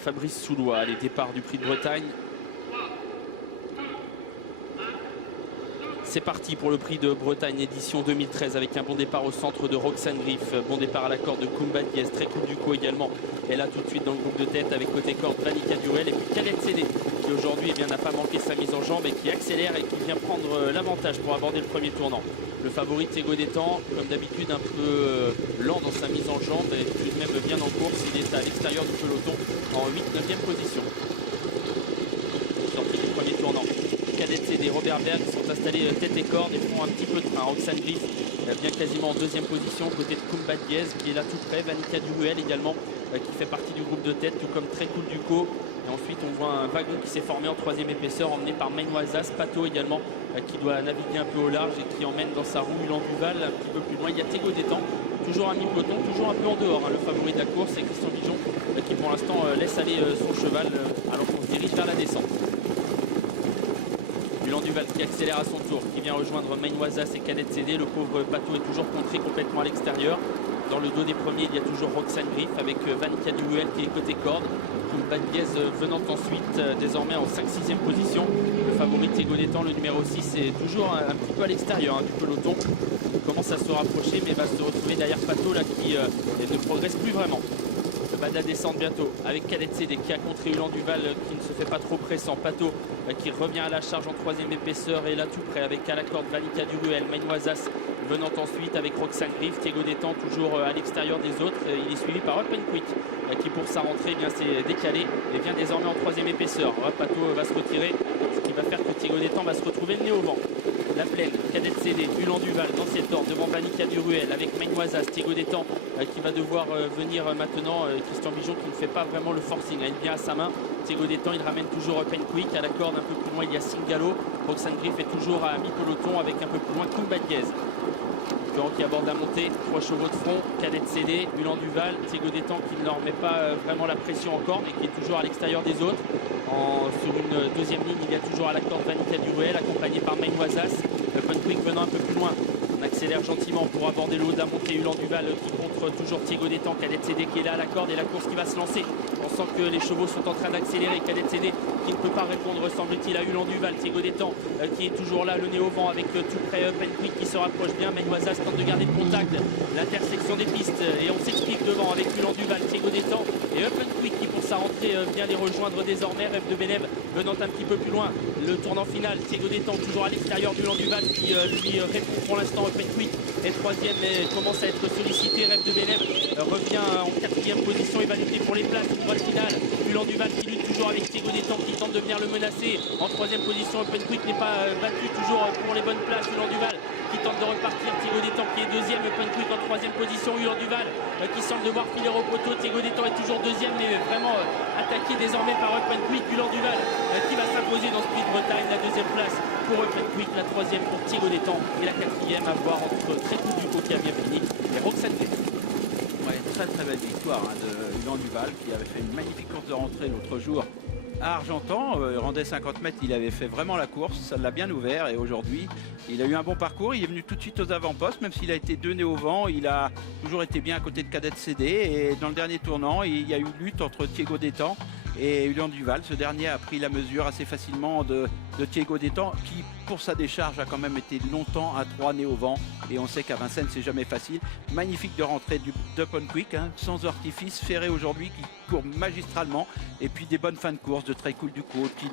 Fabrice Soulois. Les départs du Prix de Bretagne. C'est parti pour le Prix de Bretagne édition 2013 avec un bon départ au centre de Roxane Griff, bon départ à la corde de Koumba Diez, très cool du coup également. Et là tout de suite dans le groupe de tête avec côté corde Vanica Duruel et puis Khaled Sédé qui aujourd'hui n'a pas manqué sa mise en jambe et qui accélère et qui vient prendre l'avantage pour aborder le premier tournant. Le favori Thiego Détang, comme d'habitude un peu lent dans sa mise en jambe et tout de même bien en course, il est à l'extérieur du peloton en 8-9e position. Sortie du premier tournant. Khaled Sédé, Robert Berg sont installés tête et corde et font un petit peu de train. Roxane Griff vient quasiment en deuxième position côté de Koumba Diez qui est là tout près. Vanica Duruel également qui fait partie du groupe de tête, tout comme Très Cool Duco. Et ensuite on voit un wagon qui s'est formé en troisième épaisseur emmené par Mainoisas, Pato également qui doit naviguer un peu au large et qui emmène dans sa roue Ulan Duval un petit peu plus loin. Il y a Thiego Détang, toujours à mi-peloton, toujours un peu en dehors, le favori de la course, et Christian Bijon qui pour l'instant laisse aller son cheval alors qu'on se dirige vers la descente. Ulan Duval qui accélère à son tour, qui vient rejoindre Mainoisas et Khaled Sédé. Le pauvre Pato est toujours contré complètement à l'extérieur. Dans le dos des premiers, il y a toujours Roxane Griff avec Vanica Duruel qui est côté corde. Koumba Diez venant ensuite désormais en 5-6e position. Le favori Thiego Détang, le numéro 6, est toujours un petit peu à l'extérieur du peloton. Il commence à se rapprocher mais va se retrouver derrière Pato là, qui ne progresse plus vraiment. Le bas de la descente bientôt avec Khaled Sédé qui a contré Ulan Duval qui ne se fait pas trop pressant. Pato qui revient à la charge en troisième épaisseur et là tout près avec à la corde Vanica Duruel, Mainoisas venant ensuite avec Roxane Griff. Thiego Détang toujours à l'extérieur des autres. Il est suivi par Open Quick qui pour sa rentrée s'est décalé et vient désormais en troisième épaisseur. Pato va se retirer, ce qui va faire que Thiego Détang va se retrouver le nez au vent. La plaine, Khaled Sédé, Ulan Duval dans cet ordre devant Vanica Duruel avec Mainoisas, Thiego Détang qui va devoir venir maintenant. Christian Bijon qui ne fait pas vraiment le forcing, il vient à sa main. Thiego Détang, il ramène toujours Open Quick à la corde un peu plus loin. Il y a Singalo. Roxane Griff est toujours à mi-peloton avec un peu plus loin Koumba Diez. Florent qui aborde la montée, 3 chevaux de front, Khaled Sédé, Ulan Duval, Thiego Détang qui ne leur met pas vraiment la pression encore mais qui est toujours à l'extérieur des autres. Sur une deuxième ligne, il y a toujours à la corde Vanica Duruel accompagné par Mainoisas. Open Quick venant un peu plus loin. On accélère gentiment pour aborder le haut de la montée. Ulan Duval qui contre toujours Thiego Détang, Khaled Sédé qui est là à la corde et la course qui va se lancer. On sent que les chevaux sont en train d'accélérer. Khaled Sédé qui ne peut pas répondre semble-t-il à Ulan Duval. Thiego Détang qui est toujours là, le nez au vent avec tout près Open Quick qui se rapproche bien. Mainoisas tente de garder le contact. L'intersection des pistes et on s'explique devant avec Ulan Duval, Thiego Détang et Open Quick qui pour sa rentrée vient les rejoindre désormais. Rêve de Bénève venant un petit peu plus loin. Le tournant final, Thiego Détang toujours à l'extérieur d'Ulan Duval qui lui répond pour l'instant. Open Quick est troisième mais commence à être sollicité. Rêve de Bénève revient en 4e position et va lutter pour les places. Une voie finale, Ulan Duval qui lutte toujours avec Thiego Détang qui tente de venir le menacer. En 3e position, Open Quick n'est pas battu toujours pour les bonnes places. Ulan Duval qui tente de repartir. Thiego Détang qui est 2e, Open Quick en 3e position. Ulan Duval qui semble devoir filer au poteau. Thiego Détang est toujours 2e mais vraiment attaqué désormais par Open Quick. Ulan Duval qui va s'imposer dans ce Prix de Bretagne. La 2e place pour Open Quick, la 3e pour Thiego Détang et la 4e à voir entre Très Cool Duco qui a bien fini et Roxane Griff. Ouais, très belle victoire de Ulan Duval qui avait fait une magnifique course de rentrée l'autre jour à Argentan. Il rendait 50 mètres, il avait fait vraiment la course, ça l'a bien ouvert et aujourd'hui il a eu un bon parcours. Il est venu tout de suite aux avant-postes, même s'il a été deux nez au vent, il a toujours été bien à côté de Khaled Sédé et dans le dernier tournant il y a eu lutte entre Thiego Détang et Ulan Duval. Ce dernier a pris la mesure assez facilement de Thiego Détang qui pour sa décharge a quand même été longtemps à 3 nez au vent et on sait qu'à Vincennes c'est jamais facile. Magnifique de rentrée d'Open Quick, sans artifice. Ferré aujourd'hui qui court magistralement et puis des bonnes fins de course de Très Cool Duco qui